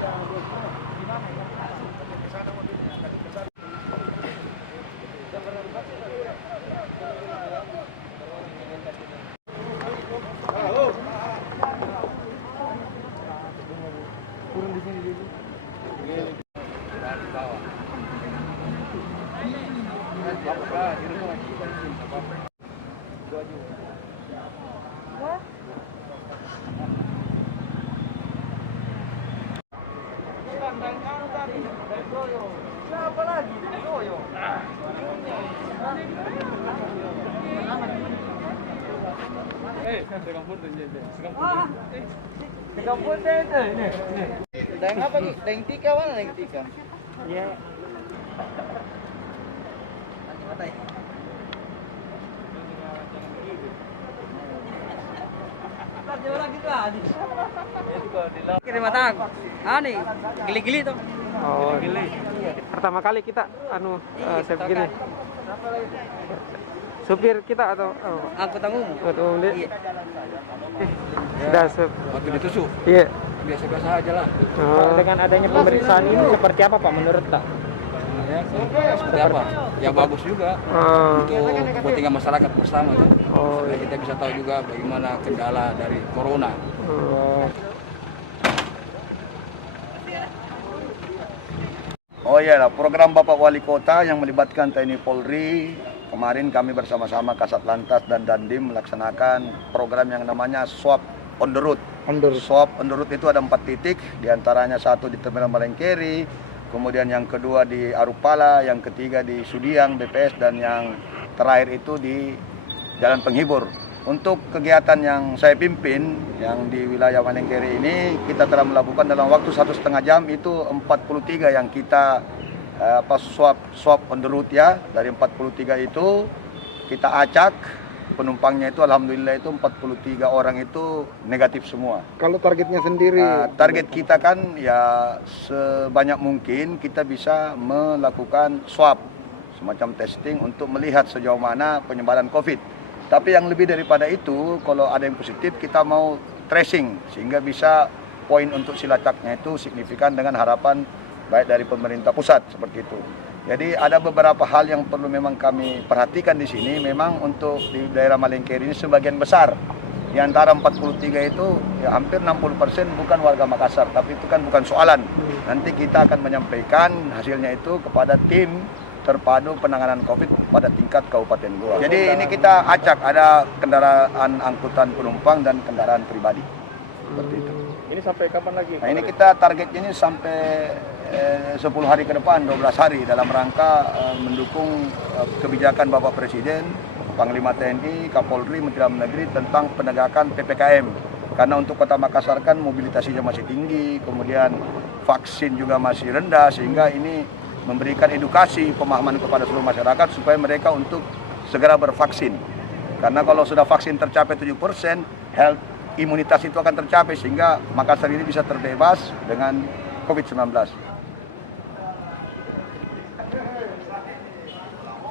Turun di sini dulu. Dari bawah. Siapa lagi? Soyo. Sekarang pun ini. Deng apa nih? Deng tika mana deng tika? Iya. Kirim matang. Nih, gili-gili tuh. Oh, gili. Pertama kali kita saya begini. Supir kita atau Angkutan umum. umum dia? Iya. Sudah Waktu ditusuk, Iya. biasa-biasa aja lah. Oh. Dengan adanya pemeriksaan ini seperti apa Pak menurut Pak? Ya, seperti apa? Yang bagus juga untuk kepentingan masyarakat bersama tuh. Oh, Supaya kita bisa tahu juga bagaimana kendala dari corona. Oh iya, program Bapak Wali Kota yang melibatkan TNI Polri, kemarin kami bersama-sama Kasat Lantas dan Dandim melaksanakan program yang namanya Swab on the Road. Swab on the Road itu ada 4 titik, diantaranya satu di Terminal Malengkeri, kemudian yang kedua di Arupala, yang ketiga di Sudiang, BPS, dan yang terakhir itu di Jalan Penghibur. Untuk kegiatan yang saya pimpin, yang di wilayah Malengkeri ini, kita telah melakukan dalam waktu 1,5 jam itu 43 yang kita swab on the road ya. Dari 43 itu kita acak, penumpangnya itu alhamdulillah itu 43 orang itu negatif semua. kalau targetnya sendiri, Target kita kan ya sebanyak mungkin kita bisa melakukan swab, semacam testing untuk melihat sejauh mana penyebaran COVID. Tapi yang lebih daripada itu, kalau ada yang positif, kita mau tracing sehingga bisa poin untuk silacaknya itu signifikan dengan harapan baik dari pemerintah pusat seperti itu. Jadi ada beberapa hal yang perlu memang kami perhatikan di sini. Memang untuk di daerah Malengkeri ini sebagian besar di antara 43 itu ya hampir 60% bukan warga Makassar, tapi itu kan bukan soalan. Nanti kita akan menyampaikan hasilnya itu kepada tim terpadu penanganan COVID pada tingkat Kabupaten Goa. Jadi ini kita acak, ada kendaraan angkutan penumpang dan kendaraan pribadi. Seperti itu. Ini sampai kapan lagi? Nah ini kita targetnya ini sampai 10 hari ke depan, 12 hari dalam rangka mendukung kebijakan Bapak Presiden, Panglima TNI, Kapolri, Menteri Dalam Negeri tentang penegakan PPKM. Karena untuk Kota Makassar kan mobilitasnya masih tinggi, kemudian vaksin juga masih rendah, sehingga ini memberikan edukasi, pemahaman kepada seluruh masyarakat supaya mereka untuk segera bervaksin. Karena kalau sudah vaksin tercapai 7%, imunitas itu akan tercapai sehingga Makassar ini bisa terbebas dengan COVID-19.